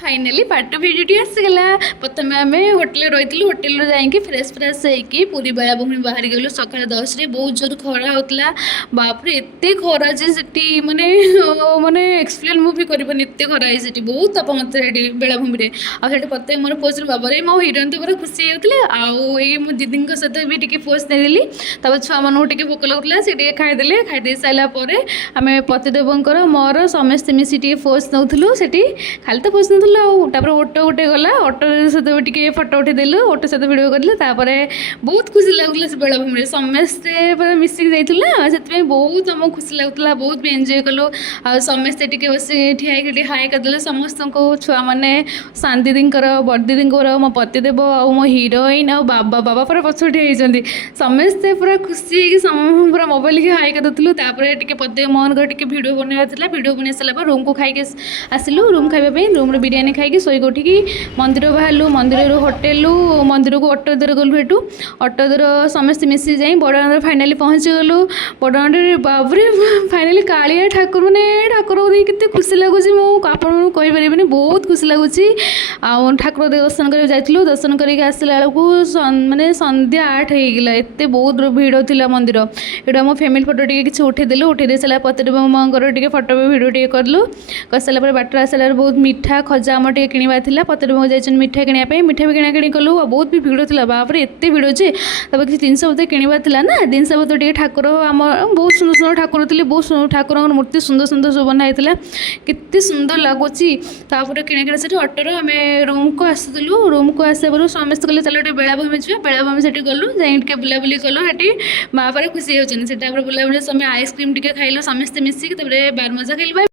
Finally part भिडियोटी आसीगला। प्रथम आम hotel रही होटेल जाकि फ्रेश फ्रेश होगी पूरी बेलाभूमि बाहरी गलु सका 10 बहुत जोर खरा होता बापरे एत खरा जे माने माने एक्सप्लेन मुझे करनी एत खरा है से बहुत तापमात्रा बेलाभूमि आठ प्रत्येक मोर पोस्ट बाबा मो हिरोइन तो पूरा खुशी होते आई मो दीदी सहित भी टी पोस्ट देदेली छुआ मानू टे भोक लगुला से खाईदे खाईदे सारापर आम पतिदेवंकर मोर समस्ते मिसी पोस्ट नौलु से खाली तो पोस्ट नौलु आउे ऑटो गोटे गला ऑटो सहित भी फोटो उठेदेलु ऑटो सहित भिडियो करें बहुत खुशी लगुला से बेलाभूमि समस्ते मिसिक जाइला से बहुत आम खुशी लगुला बहुत भी एंजॉय कलु समस्ते टी बस ठिया हाई करदे समस्त छुआ मैंने सान दीदी बड़ दीदी मो पतिदेव आ मो हिरोइन आ बाबा बाबा पूरा पछुटे होती समस्ते पूरा खुशी पूरा मोबाइल की हाई करदे टी पतिदेव मोहन घर टी भिड बनवा भिड बन सारा रूम को खाई आसलु रूम खाइबा रूम बिरियानी खाई शोक उठिकी मंदिर बाहरलु मंदिर होटेल मंदिर को ऑटो द्वारा गलु हेटू ऑटो द्वारा समस्त मिसी जाई बड़ फाइनाली पहुँची गलु बड़ बाबरे फाइनाली कालिया ठाकुर मैंने ठाकुर के खुशी लगुच मुझे बहुत खुशी लगुच ठाकुर दर्शन कर जाइलु दर्शन करके आसला बेलू माने संध्या 8 होगा एत बहुत भिड़ थी मंदिर ये आम फैमिली फोटो टी कि उठेदेलु उठे सारा पतिदेव माँ टे फोटो भिडियो टे कलु कर सारापर बाटर आसला बहुत मिठा खजा आम टे किणवा पतिदेव जाइए मिठा किणापी मिठा भी किणाकिणी कलु बहुत भी भिड़ थी बापर एत भिड़ जे तब किसी जिनस पत्र किणवा ना जिनस पत्र टे ठाकुर आम बहुत सुंदर सुंदर ठाकुर थे बहुत ठाकुर मूर्ति सुंदर सुंदर सब बनाई केते सुंदर लगुच किणाकिणी से ऑटोर आम रूम को आसलु रूम को आसा समस्त कहले चलो बेलाभूमि जा बेलाभूमि से गलु जाए बुलाबुली कलु से माँ पर खुशी होती बुलाबुली समय आइसक्रीम टे खाइलु समस्ते मिसिक बार मजा खेल।